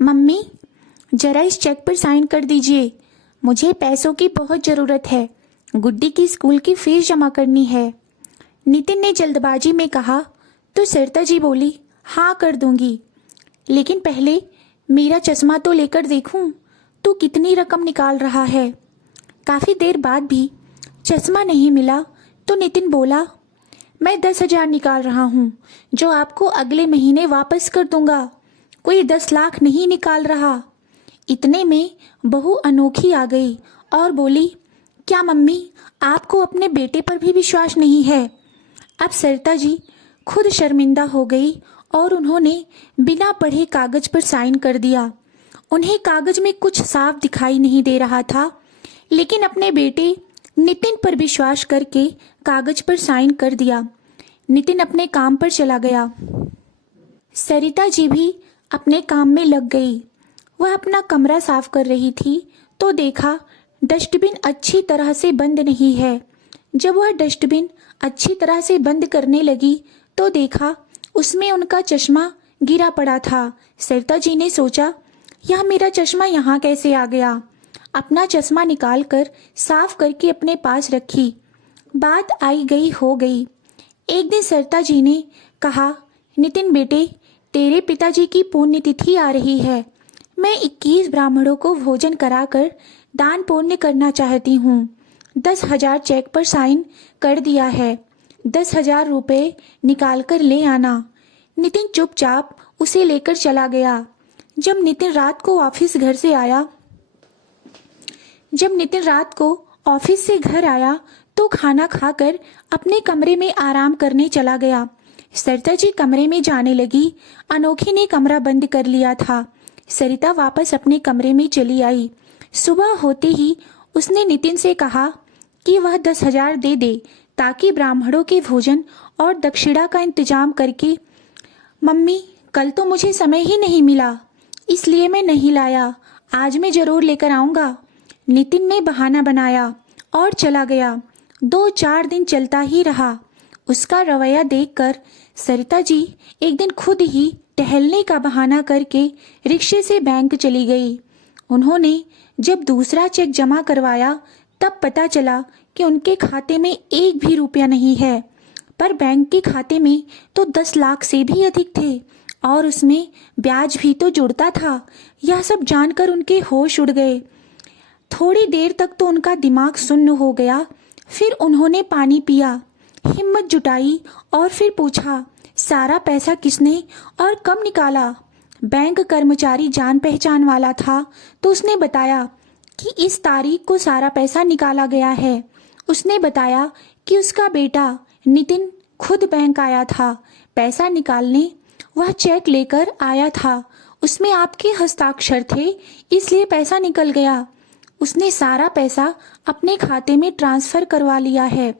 Mummy, जरा इस check पर साइन कर दीजिए। मुझे पैसों की बहुत ज़रूरत है। गुड्डी की स्कूल की फीस जमा करनी है। नितिन ने जल्दबाजी में कहा तो सरिता जी बोली, हाँ कर दूंगी, लेकिन पहले मेरा चश्मा तो लेकर देखूं तू कितनी रकम निकाल रहा है। काफ़ी देर बाद भी चश्मा नहीं मिला तो नितिन बोला, मैं 10,000 निकाल रहा हूँ, जो आपको अगले महीने वापस कर दूंगा। कोई 10 लाख नहीं निकाल रहा। इतने में बहू अनोखी आ गई और बोली, क्या मम्मी, आपको अपने बेटे पर भी विश्वास नहीं है? अब सरिता जी खुद शर्मिंदा हो गई और उन्होंने बिना पढ़े कागज पर साइन कर दिया। उन्हें कागज में कुछ साफ दिखाई नहीं दे रहा था, लेकिन अपने बेटे नितिन पर विश्वास करके कागज पर साइन कर दिया। नितिन अपने काम पर चला गया। सरिता जी भी अपने काम में लग गई। वह अपना कमरा साफ कर रही थी तो देखा डस्टबिन अच्छी तरह से बंद नहीं है। जब वह डस्टबिन अच्छी तरह से बंद करने लगी तो देखा उसमें उनका चश्मा गिरा पड़ा था। सरिता जी ने सोचा, यह मेरा चश्मा यहाँ कैसे आ गया? अपना चश्मा निकालकर साफ करके अपने पास रखी। बात आई गई हो गई। एक दिन सरिता जी ने कहा, नितिन बेटे, तेरे पिताजी की पुण्यतिथि आ रही है। मैं 21 ब्राह्मणों को भोजन कराकर दान पुण्य करना चाहती हूँ। 10,000 चेक पर साइन कर दिया है। 10,000 रुपये निकाल कर ले आना। नितिन चुपचाप उसे लेकर चला गया। जब नितिन रात को ऑफिस से घर आया तो खाना खाकर अपने कमरे में आराम करने चला गया। सरिता जी कमरे में जाने लगी। अनोखी ने कमरा बंद कर लिया था। सरिता वापस अपने कमरे में चली आई। सुबह होते ही उसने नितिन से कहा कि वह 10,000 दे दे ताकि ब्राह्मणों के भोजन और दक्षिणा का इंतजाम करके। मम्मी, कल तो मुझे समय ही नहीं मिला, इसलिए मैं नहीं लाया। आज मैं जरूर लेकर आऊँगा। नितिन ने बहाना बनाया और चला गया। 2-4 दिन चलता ही रहा। उसका रवैया देखकर सरिता जी एक दिन खुद ही टहलने का बहाना करके रिक्शे से बैंक चली गई। उन्होंने जब दूसरा चेक जमा करवाया तब पता चला कि उनके खाते में एक भी रुपया नहीं है, पर बैंक के खाते में तो 10 लाख से भी अधिक थे और उसमें ब्याज भी तो जुड़ता था। यह सब जानकर उनके होश उड़ गए। थोड़ी देर तक तो उनका दिमाग सुन्न हो गया। फिर उन्होंने पानी पिया, हिम्मत जुटाई और फिर पूछा, सारा पैसा किसने और कब निकाला? बैंक कर्मचारी जान पहचान वाला था तो उसने बताया कि इस तारीख को सारा पैसा निकाला गया है। उसने बताया कि उसका बेटा नितिन खुद बैंक आया था पैसा निकालने। वह चेक लेकर आया था, उसमें आपके हस्ताक्षर थे, इसलिए पैसा निकल गया। उसने सारा पैसा अपने खाते में ट्रांसफर करवा लिया है।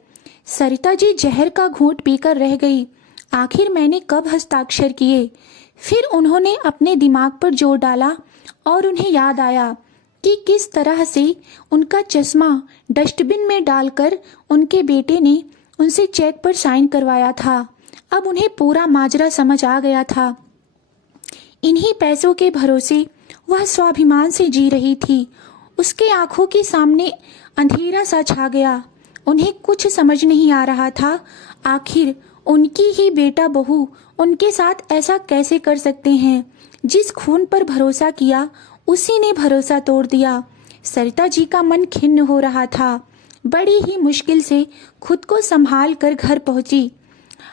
सरिता जी जहर का घूंट पीकर रह गई। आखिर मैंने कब हस्ताक्षर किए? फिर उन्होंने अपने दिमाग पर जोर डाला और उन्हें याद आया कि किस तरह से उनका चश्मा डस्टबिन में डालकर उनके बेटे ने उनसे चेक पर साइन करवाया था। अब उन्हें पूरा माजरा समझ आ गया था। इन्हीं पैसों के भरोसे वह स्वाभिमान से जी रही थी। उसके आंखों के सामने अंधेरा सा छा गया। उन्हें कुछ समझ नहीं आ रहा था, आखिर उनकी ही बेटा बहू उनके साथ ऐसा कैसे कर सकते हैं? जिस खून पर भरोसा किया उसी ने भरोसा तोड़ दिया। सरिता जी का मन खिन्न हो रहा था। बड़ी ही मुश्किल से खुद को संभाल कर घर पहुंची।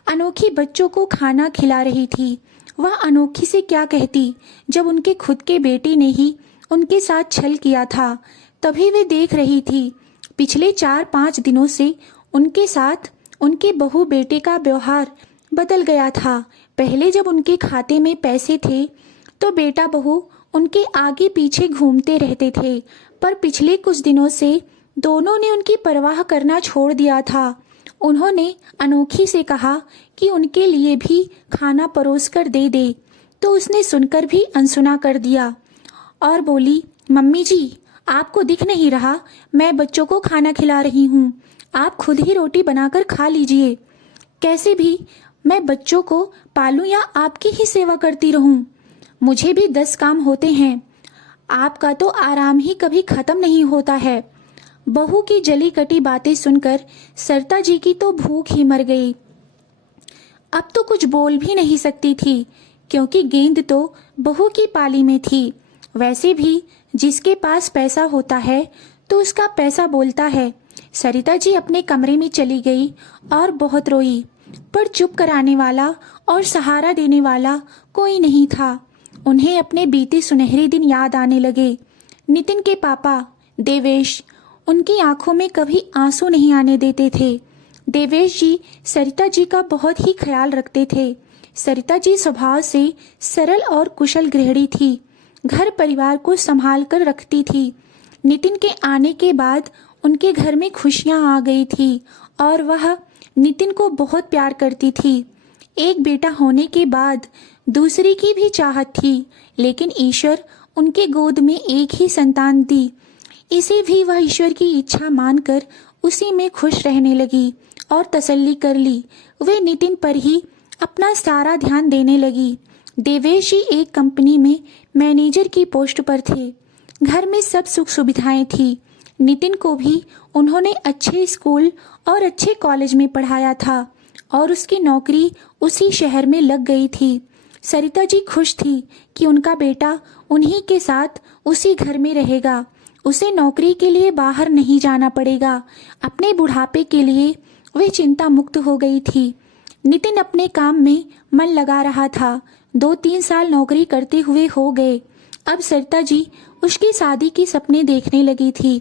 अनोखी बच्चों को खाना खिला रही थी। वह अनोखी से क्या कहती जब उनके खुद के बेटे ने ही उनके साथ छल किया था। तभी वे देख रही थी पिछले 4-5 दिनों से उनके साथ उनके बहू बेटे का व्यवहार बदल गया था। पहले जब उनके खाते में पैसे थे तो बेटा बहू उनके आगे पीछे घूमते रहते थे, पर पिछले कुछ दिनों से दोनों ने उनकी परवाह करना छोड़ दिया था। उन्होंने अनोखी से कहा कि उनके लिए भी खाना परोस कर दे दे, तो उसने सुनकर भी अनसुना कर दिया और बोली, मम्मी जी, आपको दिख नहीं रहा मैं बच्चों को खाना खिला रही हूँ, आप खुद ही रोटी बनाकर खा लीजिए। कैसे भी मैं बच्चों को पालूं या आपकी ही सेवा करती रहूं? मुझे भी 10 काम होते हैं, आपका तो आराम ही कभी खत्म नहीं होता है। बहू की जली कटी बातें सुनकर सरिता जी की तो भूख ही मर गई। अब तो कुछ बोल भी नहीं सकती थी, क्योंकि गेंद तो बहू की पाली में थी। वैसे भी जिसके पास पैसा होता है तो उसका पैसा बोलता है। सरिता जी अपने कमरे में चली गई और बहुत रोई, पर चुप कराने वाला और सहारा देने वाला कोई नहीं था। उन्हें अपने बीते सुनहरे दिन याद आने लगे। नितिन के पापा देवेश उनकी आंखों में कभी आंसू नहीं आने देते थे। देवेश जी सरिता जी का बहुत ही ख्याल रखते थे। सरिता जी स्वभाव से सरल और कुशल गृहिणी थी, घर परिवार को संभाल कर रखती थी। नितिन के आने के बाद उनके घर में खुशियां आ गई थी और वह नितिन को बहुत प्यार करती थी। एक बेटा होने के बाद दूसरी की भी चाहत थी, लेकिन ईश्वर उनके गोद में एक ही संतान दी। इसे भी वह ईश्वर की इच्छा मानकर उसी में खुश रहने लगी और तसल्ली कर ली। वे नितिन पर ही अपना सारा ध्यान देने लगी। देवेश जी एक कंपनी में मैनेजर की पोस्ट पर थे। घर में सब सुख सुविधाएं थी। नितिन को भी उन्होंने अच्छे स्कूल और अच्छे कॉलेज में पढ़ाया था और उसकी नौकरी उसी शहर में लग गई थी। सरिता जी खुश थी कि उनका बेटा उन्हीं के साथ उसी घर में रहेगा। उसे नौकरी के लिए बाहर नहीं जाना पड़ेगा। अपने बुढ़ापे के लिए वे चिंता मुक्त हो गई थी। नितिन अपने काम में मन लगा रहा था। 2-3 साल नौकरी करते हुए हो गए। अब सरिता जी उसकी शादी की सपने देखने लगी थी।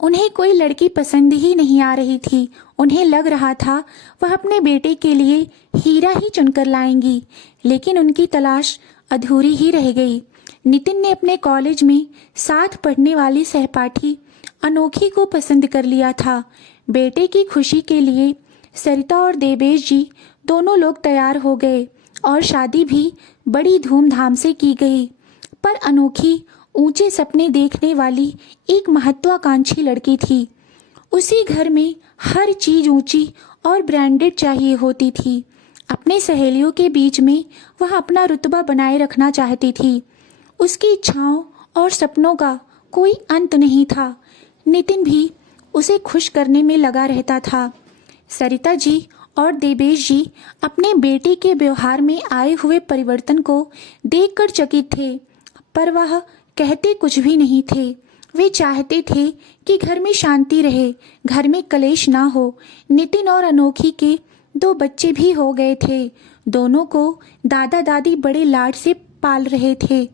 उन्हें कोई लड़की पसंद ही नहीं आ रही थी। उन्हें लग रहा था वह अपने बेटे के लिए हीरा ही चुनकर लाएंगी, लेकिन उनकी तलाश अधूरी ही रह गई। नितिन ने अपने कॉलेज में साथ पढ़ने वाली सहपाठी अनोखी को पसंद कर लिया था। बेटे की खुशी के लिए सरिता और देवेश जी दोनों लोग तैयार हो गए और शादी भी बड़ी धूमधाम से की गई। पर अनोखी ऊंचे सपने देखने वाली एक महत्वाकांक्षी लड़की थी। उसी घर में हर चीज ऊंची और ब्रांडेड चाहिए होती थी। अपने सहेलियों के बीच में वह अपना रुतबा बनाए रखना चाहती थी। उसकी इच्छाओं और सपनों का कोई अंत नहीं था। नितिन भी उसे खुश करने में लगा रहता था। सरिता जी और देवेश जी अपने बेटे के व्यवहार में आए हुए परिवर्तन को देखकर चकित थे, पर वह कहते कुछ भी नहीं थे। वे चाहते थे कि घर में शांति रहे, घर में कलेश ना हो। नितिन और अनोखी के 2 बच्चे भी हो गए थे। दोनों को दादा दादी बड़े लाड से पाल रहे थे।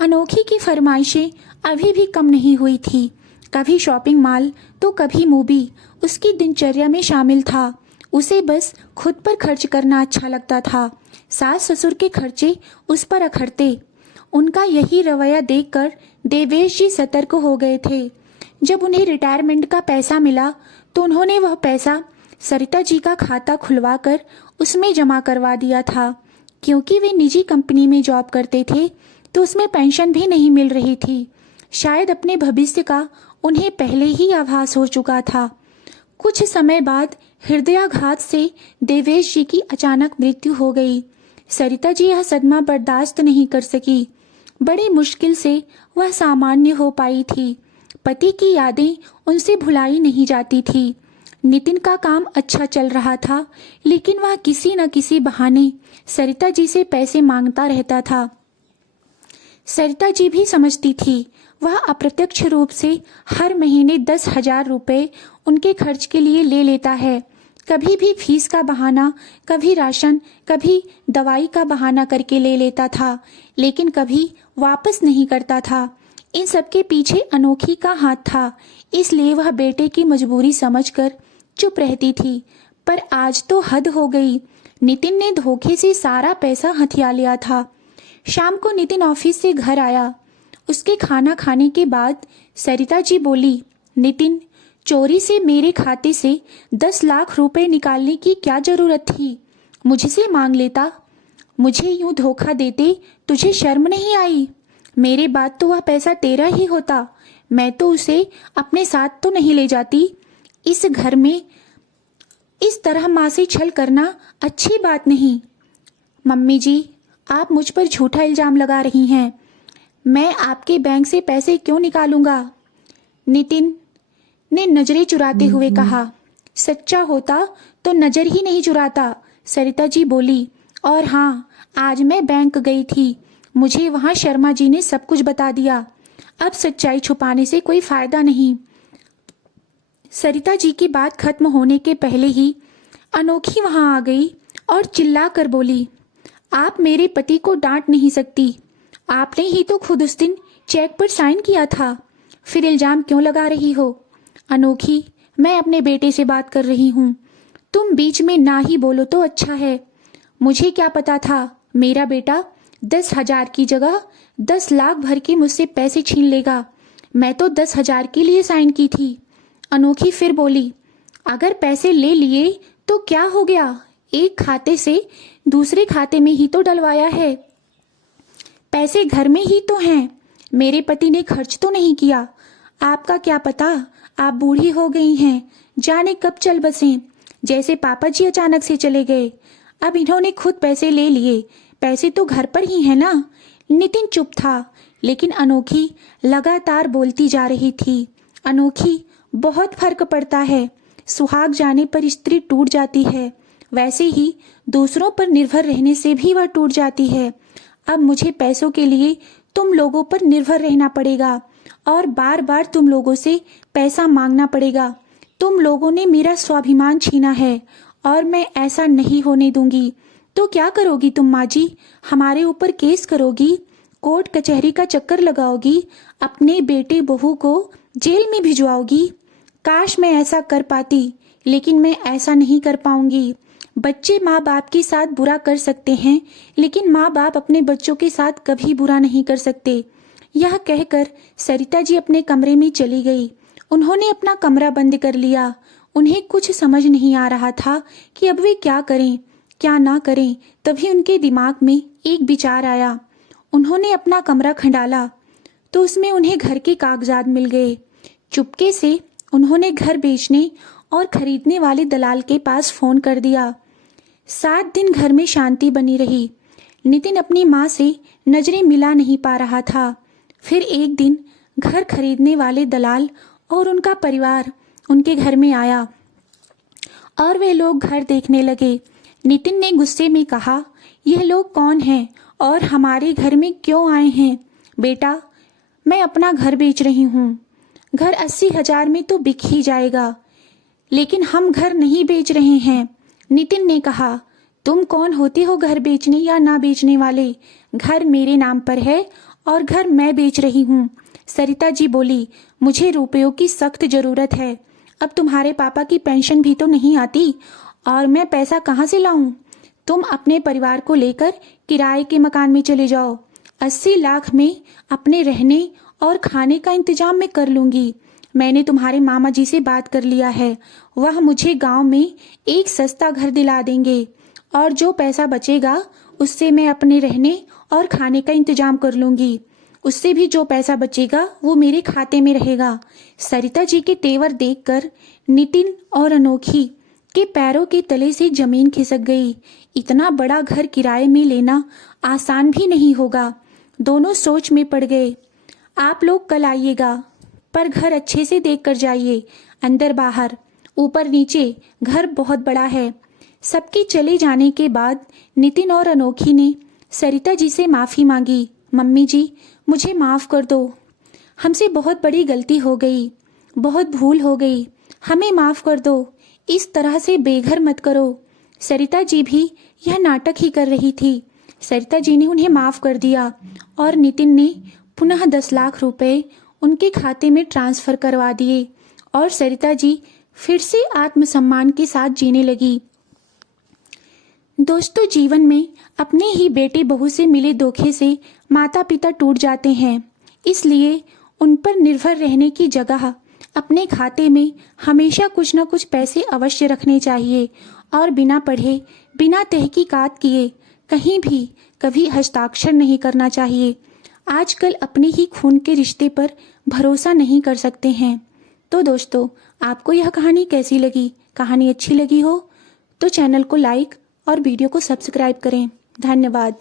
अनोखी की फरमाइशें अभी भी कम नहीं हुई थी। कभी शॉपिंग मॉल तो कभी मूवी उसकी दिनचर्या में शामिल था। उसे बस खुद पर खर्च करना अच्छा लगता था। सास ससुर के खर्चे उस पर अखरते। उनका यही रवैया देखकर देवेश जी सतर्क हो गए थे। जब उन्हें रिटायरमेंट का पैसा मिला तो उन्होंने वह पैसा सरिता जी का खाता खुलवाकर उसमें जमा करवा दिया था। क्योंकि वे निजी कंपनी में जॉब करते थे तो उसमें पेंशन भी नहीं मिल रही थी। शायद अपने भविष्य का उन्हें पहले ही आभास हो चुका था। कुछ समय बाद हृदयाघात से देवेश जी की अचानक मृत्यु हो गई। सरिता जी यह सदमा बर्दाश्त नहीं कर सकी। बड़ी मुश्किल से वह सामान्य हो पाई थी। पति की यादें उनसे भुलाई नहीं जाती थी। नितिन का काम अच्छा चल रहा था, लेकिन वह किसी न किसी बहाने सरिता जी से पैसे मांगता रहता था। सरिता जी भी समझती थी वह अप्रत्यक्ष रूप से हर महीने 10,000 रुपए उनके खर्च के लिए ले लेता है। कभी भी फीस का बहाना, कभी राशन, कभी दवाई का बहाना करके ले लेता था, लेकिन कभी वापस नहीं करता था। इन सब के पीछे अनोखी का हाथ था, इसलिए वह बेटे की मजबूरी समझकर चुप रहती थी। पर आज तो हद हो गई। नितिन ने धोखे से सारा पैसा हथिया लिया था। शाम को नितिन ऑफिस से घर आया। उसके खाना खाने के बाद सरिता जी बोली, नितिन, चोरी से मेरे खाते से 10 लाख रुपए निकालने की क्या जरूरत थी? मुझसे मांग लेता। मुझे यूं धोखा देते तुझे शर्म नहीं आई? मेरे बाद तो वह पैसा तेरा ही होता। मैं तो उसे अपने साथ तो नहीं ले जाती। इस घर में इस तरह माँ से छल करना अच्छी बात नहीं। मम्मी जी, आप मुझ पर झूठा इल्जाम लगा रही हैं। मैं आपके बैंक से पैसे क्यों निकालूंगा? नितिन ने नजरें चुराते हुए कहा। सच्चा होता तो नजर ही नहीं चुराता, सरिता जी बोली। और हाँ, आज मैं बैंक गई थी। मुझे वहां शर्मा जी ने सब कुछ बता दिया। अब सच्चाई छुपाने से कोई फायदा नहीं। सरिता जी की बात खत्म होने के पहले ही अनोखी वहां आ गई और चिल्ला कर बोली, आप मेरे पति को डांट नहीं सकती। आपने ही तो खुद उस दिन चेक पर साइन किया था, फिर इल्जाम क्यों लगा रही हो? अनोखी, मैं अपने बेटे से बात कर रही हूँ। तुम बीच में ना ही बोलो तो अच्छा है। मुझे क्या पता था मेरा बेटा 10,000 की जगह 10 लाख भर के मुझसे पैसे छीन लेगा। मैं तो 10,000 के लिए साइन की थी। अनोखी फिर बोली, अगर पैसे ले लिए तो क्या हो गया? एक खाते से दूसरे खाते में ही तो डलवाया है। पैसे घर में ही तो हैं। मेरे पति ने खर्च तो नहीं किया। आपका क्या पता, आप बूढ़ी हो गई हैं, जाने कब चल बसें। जैसे पापा जी अचानक से चले गए, अब इन्होंने खुद पैसे ले लिए। पैसे तो घर पर ही है ना। नितिन चुप था, लेकिन अनोखी लगातार बोलती जा रही थी। अनोखी, बहुत फर्क पड़ता है। सुहाग जाने पर स्त्री टूट जाती है, वैसे ही दूसरों पर निर्भर रहने से भी वह टूट जाती है। अब मुझे पैसों के लिए तुम लोगों पर निर्भर रहना पड़ेगा और बार बार तुम लोगों से पैसा मांगना पड़ेगा। तुम लोगों ने मेरा स्वाभिमान छीना है और मैं ऐसा नहीं होने दूंगी। तो क्या करोगी तुम माँ जी? हमारे ऊपर केस करोगी, कोर्ट कचहरी का चक्कर लगाओगी, अपने बेटे बहू को जेल में भिजवाओगी? काश मैं ऐसा कर पाती, लेकिन मैं ऐसा नहीं कर पाऊंगी। बच्चे माँ बाप के साथ बुरा कर सकते हैं, लेकिन माँ बाप अपने बच्चों के साथ कभी बुरा नहीं कर सकते। यह कहकर सरिता जी अपने कमरे में चली गई। उन्होंने अपना कमरा बंद कर लिया। उन्हें कुछ समझ नहीं आ रहा था कि अब वे क्या करें, क्या ना करें। तभी उनके दिमाग में एक विचार आया। उन्होंने अपना कमरा खंगाला तो उसमें उन्हें घर के कागजात मिल गए। चुपके से उन्होंने घर बेचने और खरीदने वाले दलाल के पास फोन कर दिया। 7 दिन घर में शांति बनी रही। नितिन अपनी माँ से नजरें मिला नहीं पा रहा था। फिर एक दिन घर खरीदने वाले दलाल और उनका परिवार उनके घर में आया और वे लोग घर देखने लगे। नितिन ने गुस्से में कहा, यह लोग कौन हैं और हमारे घर में क्यों आए हैं? बेटा, मैं अपना घर बेच रही हूँ। घर 80,000 में तो बिक ही जाएगा, लेकिन हम घर नहीं बेच रहे हैं। नितिन ने कहा, तुम कौन होते हो घर बेचने या ना बेचने वाले? घर मेरे नाम पर है और घर मैं बेच रही हूँ। सरिता जी बोली, मुझे रुपयों की सख्त जरूरत है। अब तुम्हारे पापा की पेंशन भी तो नहीं आती और मैं पैसा कहाँ से लाऊं? तुम अपने परिवार को लेकर किराए के मकान में चले जाओ। 80 लाख में अपने रहने और खाने का इंतजाम मैं कर लूंगी। मैंने तुम्हारे मामा जी से बात कर लिया है, वह मुझे गांव में एक सस्ता घर दिला देंगे और जो पैसा बचेगा उससे मैं अपने रहने और खाने का इंतजाम कर लूंगी। उससे भी जो पैसा बचेगा वो मेरे खाते में रहेगा। सरिता जी के तेवर देखकर नितिन और अनोखी के पैरों के तले से जमीन खिसक गई। इतना बड़ा घर किराए में लेना आसान भी नहीं होगा। दोनों सोच में पड़ गए। आप लोग कल आइएगा, पर घर अच्छे से देख कर जाइए, अंदर बाहर ऊपर नीचे, घर बहुत बड़ा है। सबके चले जाने के बाद नितिन और अनोखी ने सरिता जी से माफ़ी मांगी। मम्मी जी, मुझे माफ़ कर दो। हमसे बहुत बड़ी गलती हो गई, बहुत भूल हो गई। हमें माफ़ कर दो। इस तरह से बेघर मत करो। सरिता जी भी यह नाटक ही कर रही थी। सरिता जी ने उन्हें माफ़ कर दिया और नितिन ने पुनः 10 लाख रुपए उनके खाते में ट्रांसफ़र करवा दिए और सरिता जी फिर से आत्मसम्मान के साथ जीने लगी। दोस्तों, जीवन में अपने ही बेटे बहू से मिले धोखे से माता पिता टूट जाते हैं। इसलिए उन पर निर्भर रहने की जगह अपने खाते में हमेशा कुछ न कुछ पैसे अवश्य रखने चाहिए और बिना पढ़े, बिना तहकीकात किए कहीं भी कभी हस्ताक्षर नहीं करना चाहिए। आजकल अपने ही खून के रिश्ते पर भरोसा नहीं कर सकते हैं। तो दोस्तों, आपको यह कहानी कैसी लगी? कहानी अच्छी लगी हो तो चैनल को लाइक और वीडियो को सब्सक्राइब करें। धन्यवाद।